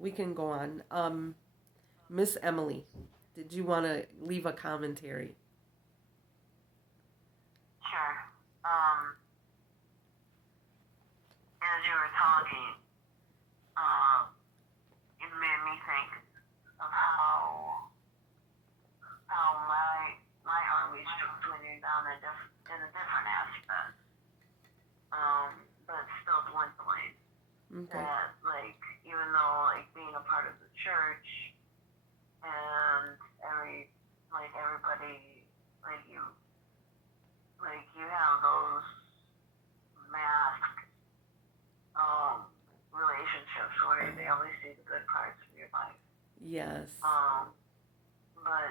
We can go on. Miss Emily, did you want to leave a commentary? Sure. Um, as you were talking, um, it made me think of how my army's dwindling down in a different aspect. But still dwindling. Okay. That like even though like being a part of the church and everybody like you you have those mass um, relationships where they only see the good parts of your life. Yes. Um, but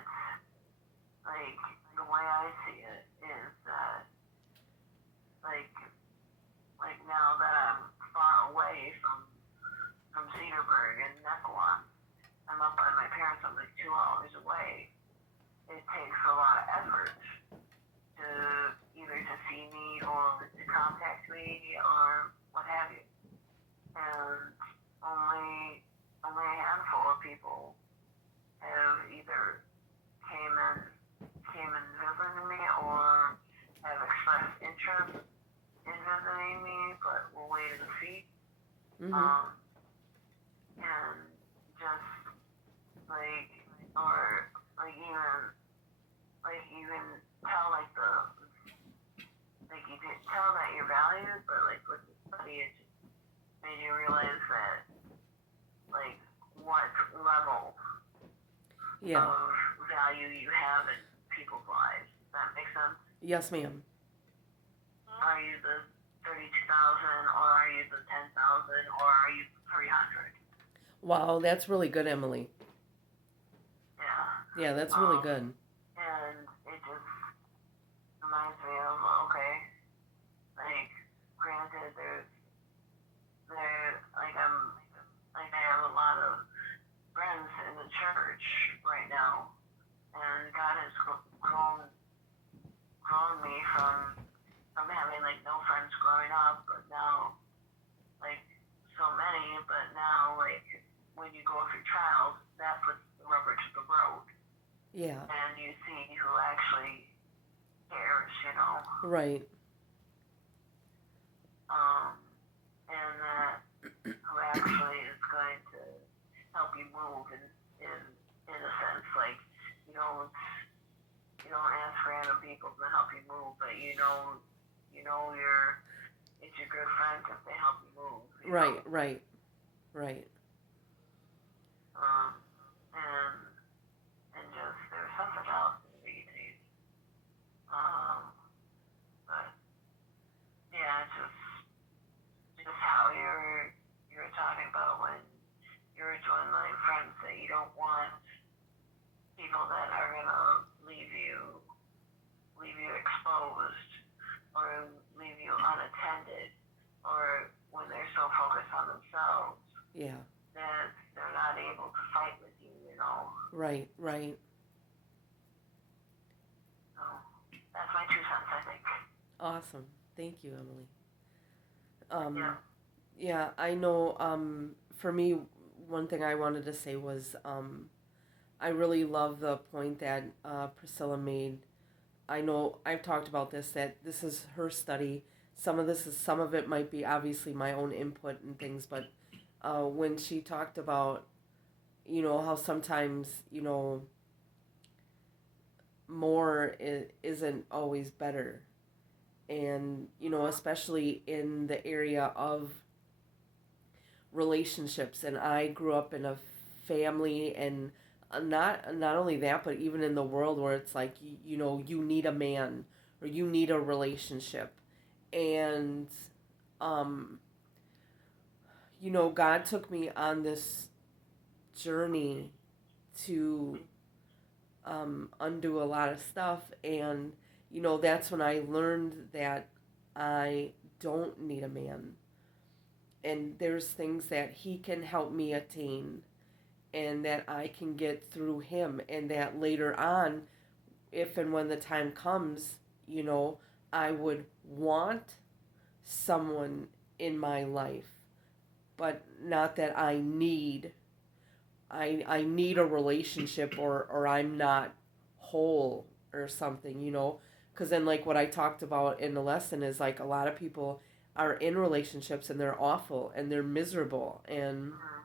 like the way I see it is that like now that I'm far away from Cedarburg and Nequan, I'm up by my parents. I'm like 2 hours away. It takes a lot of effort to either to see me or to contact me or what have you. And only a handful of people have either came and visited me or have expressed interest in visiting me, but we'll wait and see. Mhm. Um, and just like or even tell you did tell that you're valued, but like with the study, it just made you realize that like what level Yeah. of value you have in people's lives. Does that make sense? Yes, ma'am. Are you the 32,000, or are you the 10,000, or are you the 300? Wow, that's really good, Emily. Yeah. Yeah, that's really Um, good. and it just reminds me of okay, like granted, I have a lot of friends in the church right now, and God has grown me from having like no friends growing up, but now like so many, but now like when you go through trials, that puts the rubber to the road, Yeah. and you see who actually cares, you know, Right. um, and that who actually is going to help you move in in a sense, like you don't you don't ask random people to help you move, but it's your good friends if they help you move, you know. Right. Right. Right. Um, and just there's something else these days. Um, but yeah, just how you're talking about when you're doing like friends that you don't want, people that are gonna leave you exposed or leave you unattended, or when they're so focused on themselves Yeah. that they're not able to fight with you, you know. Right. Right. So that's my 2 cents, I think. Awesome. Thank you, Emily. Yeah. Yeah, I know. For me, one thing I wanted to say was, I really love the point that Priscilla made. I know I've talked about this, that this is her study. Some of it might be obviously my own input and things, but when she talked about, how sometimes, more isn't always better. And, especially in the area of relationships. And I grew up in a family, and not only that, but even in the world where it's like, you need a man, or you need a relationship. And um God took me on this journey to undo a lot of stuff. And that's when I learned that I don't need a man, and there's things that he can help me attain, and that I can get through him, and that later on, if and when the time comes, I would want someone in my life, but not that I need. I need a relationship, or I'm not whole or something, you know? Because then, like what I talked about in the lesson, is like a lot of people are in relationships and they're awful and they're miserable. And Mm-hmm.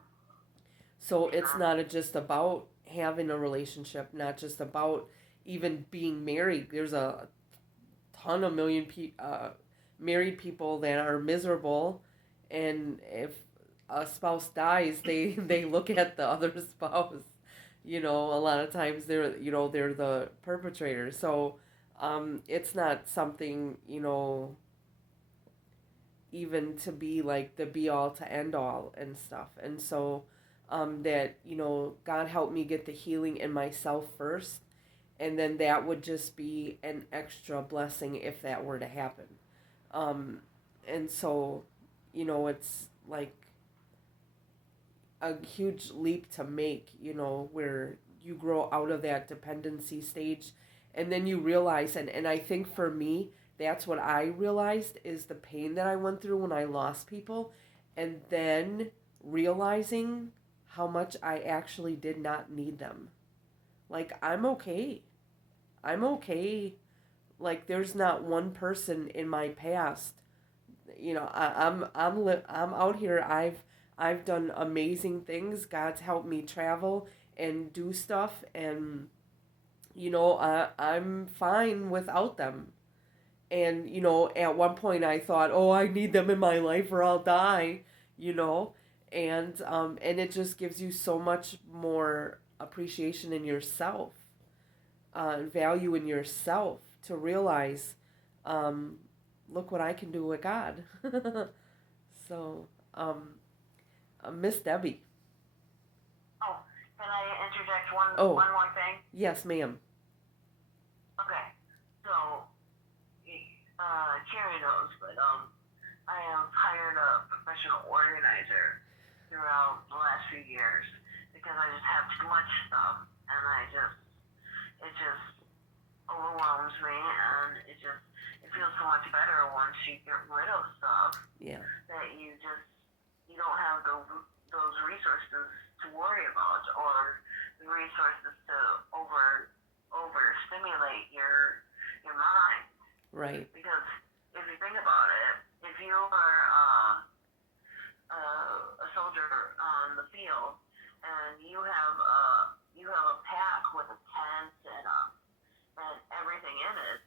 so it's Sure. not just about having a relationship, not just about even being married. There's a ton of married people that are miserable, and if a spouse dies, they look at the other spouse. You know, a lot of times they're the perpetrator. So it's not something, even to be like the be all to end all and stuff. And so that, God helped me get the healing in myself first, and then that would just be an extra blessing if that were to happen. um, and so, it's like a huge leap to make, where you grow out of that dependency stage, and then you realize, and I think for me, that's what I realized, is the pain that I went through when I lost people, and then realizing how much I actually did not need them. Like, I'm okay. I'm okay. Like, there's not one person in my past. I'm out here. I've done amazing things. God's helped me travel and do stuff, and I'm fine without them. And at one point I thought, oh, I need them in my life or I'll die. You know, and it just gives you so much more appreciation in yourself, value in yourself, to realize, um, look what I can do with God. So, Miss Debbie. Oh, can I interject one Oh, one more thing? yes, ma'am. Okay. So, Carrie knows, but I have hired a professional organizer throughout the last few years because I just have too much stuff, and it just overwhelms me, and it feels so much better once you get rid of stuff Yeah, that you don't have those resources to worry about, or the resources to overstimulate your mind. right. Because if you think about it, if you are a soldier on the field and you have a pack with a tent and everything in it,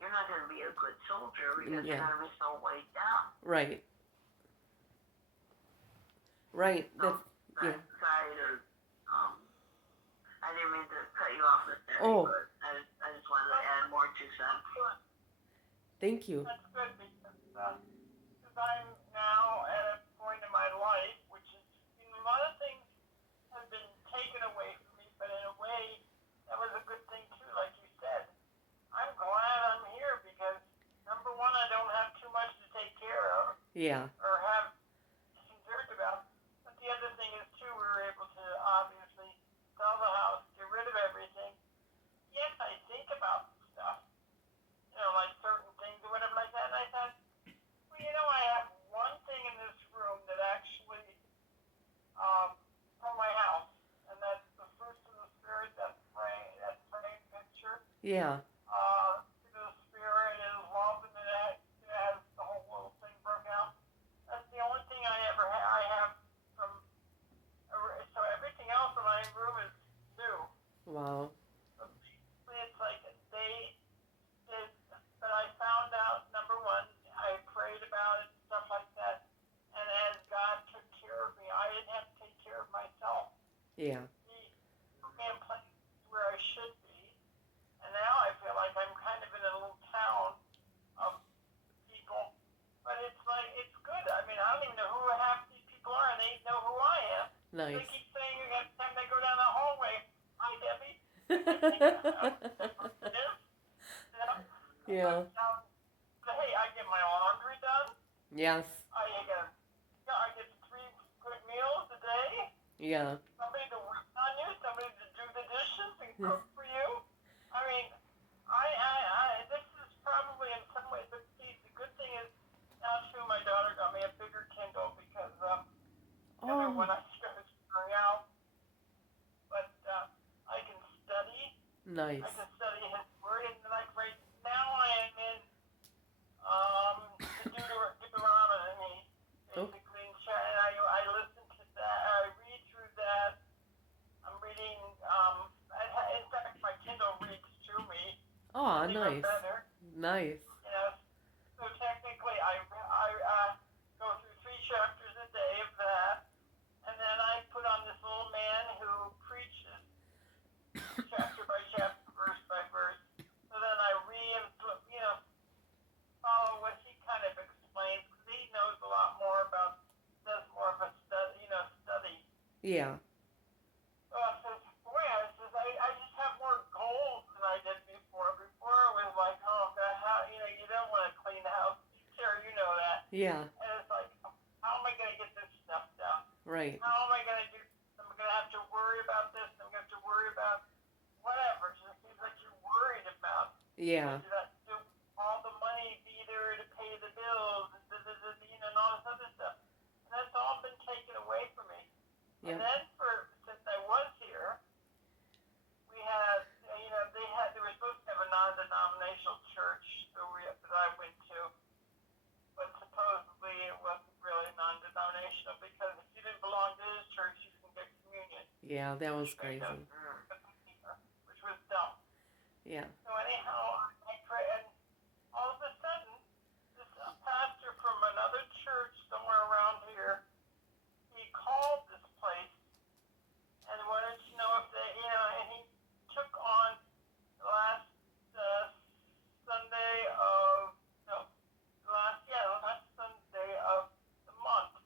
you're not going to be a good soldier because you're Yeah, going to be so weighed down. right, right. So, Yeah. sorry to, um, I didn't mean to cut you off, Miss Debbie, Oh, but I just wanted to add more 2 cents. thank you. That's good because I'm now at a point in my life which is, a lot of things have been taken away from me, but in a way that was a good thing too, like you said. I'm glad I'm here because number one, I don't have too much to take care of Yeah, or have concerned about. But the other thing is too, we were able to obviously sell the house, get rid of everything. Yes, I think about stuff, like certain things or whatever like that. And I thought, well, I have one thing in this room that actually, um, from my house, and that's the fruits of the spirit, that frame picture. yeah, The spirit is love, and it has the whole little thing broke out. That's the only thing I have from. So everything else in my room is new. wow, So basically, it's like they did, but I found out number one, I prayed about it, stuff like that, and as God took care of me, I didn't have to take care of myself. yeah, He put me in place where I should be, and now I feel like I'm kind of in a little town of people, but it's like it's good. I mean, I don't even know who half these people are, and they know who I am. They nice. keep saying every time they go down the hallway, "Hi, Debbie." I keep thinking, "Oh, this," Yeah, but hey, I get my laundry done. yes, I get 3 good meals a day. yeah, Somebody to work on you, somebody to do the dishes and cook for you. I mean, this is probably in some ways, but see, the good thing is now too, my daughter got me a bigger Kindle because the other oh, one I started figuring out. Nice. I can study His Word, and like right now I am in the Deuteronomy, Oh, basically, and I listen to that, I read through that. I'm reading, in fact, my Kindle reads to me. oh, It's even nice. better, Nice. you know. So technically, I go through 3 chapters a day of that, and then I put on this little man who preaches chapter by chapter, verse by verse. So then I you know, follow what he kind of explains, because he knows a lot more about, does more of a study, study. Yeah. So I says, boy, I just have more goals than I did before. Before it was like, oh God, how, you don't want to clean the house. Sarah, you know that. Yeah. And it's like, how am I going to get this stuff done? Right. How am I going to do this? I'm going to have to worry about this. I'm going to have to worry about whatever. It just seems like you're worried about. Yeah. Do all the money be there to pay the bills, and all this other stuff. And that's all been taken away from me. And Yep. then since I was here, we had, they were supposed to have a non-denominational church that I went to, but supposedly it wasn't really non-denominational, because if you didn't belong to this church, you can get communion. Yeah, that was crazy. Which was dumb. Yeah. So anyhow, I pray, and all of a sudden, this pastor from another church somewhere around here, he called this place and wanted to know if they, and he took on the last Sunday of, no, last Sunday of the month,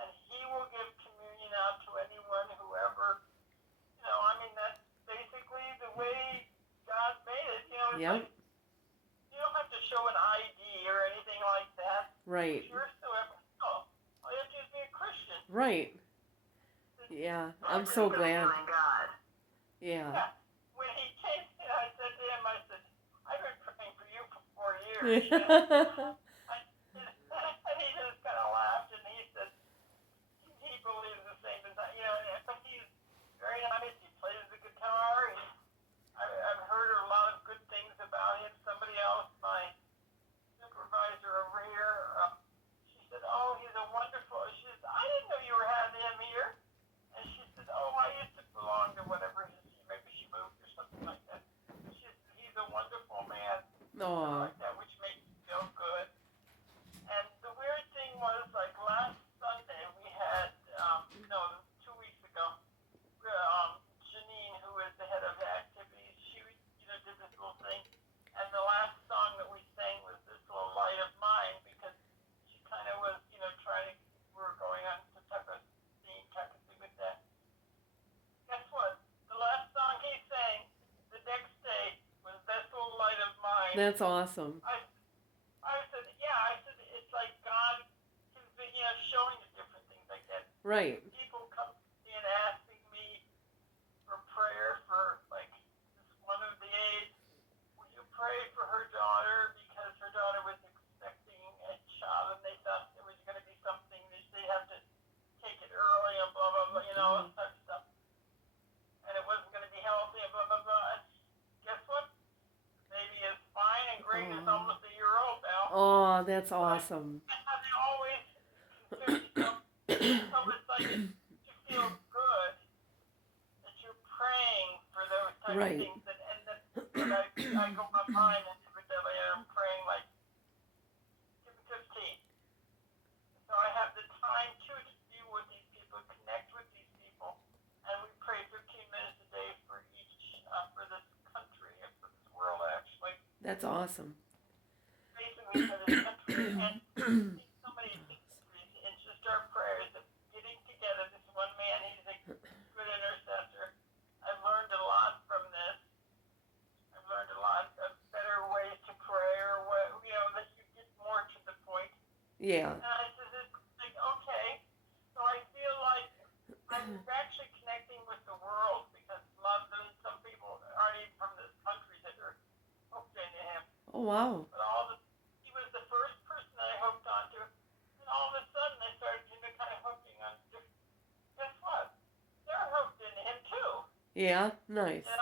and he will give communion out to anyone, whoever, that's basically the way God made it. It's Yep. like, you don't have to show an ID or anything like that. Right. You're still all you have to do is be a Christian. Right. Yeah. I'm so glad. God. Yeah. Yeah. When he came in, I said to him, I've been praying for you for 4 years. And he just kind of laughed, and he said he believes the same as I, but he's very honest. He plays the guitar. I've heard a lot of good things about him. Somebody else, my supervisor over here, she said, oh, he's a wonderful, she said, I didn't know you were having him here. And she said, oh, I used to belong to whatever, maybe she moved or something like that. She said, he's a wonderful man, Oh. like that, which makes me feel good. And the weird thing was, like last Sunday, we had, 2 weeks ago, Janine, who is the head of activities, she, did this little thing. And the last song that we sang was This Little Light of Mine, because she kind of was, we were going on some type of theme with that. Guess what? The last song he sang the next day was This Little Light of Mine. That's awesome. I said, yeah, it's like God, showing you different things like that. Right. People come to me and asking me for prayer for, like, this one of the aides. Will you pray for her daughter, because her daughter was expecting a child, and they thought it was going to be something that they have to take it early and blah, blah, blah, all this type of stuff. And it wasn't going to be healthy and blah, blah, blah. And guess what? Baby is fine and great. Is almost a year old now. Oh, that's awesome. They always consider so it's like you feel good that you're praying for those type of things. And then I go online and every day I'm praying like 15. So I have the time to be with these people, connect with these people, and we pray 15 minutes a day for for this country and for this world, actually. That's awesome. Basically for this country, and so many things, it's just our prayers of getting together. This one man, he's a good intercessor. I've learned a lot from this. I've learned a lot of better ways to pray, or that you get more to the point. Yeah. And I said, it's like, okay, so I feel like I'm actually connecting with the world, because a lot of some people aren't even from this country that are hooked into him. Oh, wow. But he was the first person that I hooked onto, and all of a sudden I started kind of hooking on. Guess what? They're hooked into him too. Yeah, nice. And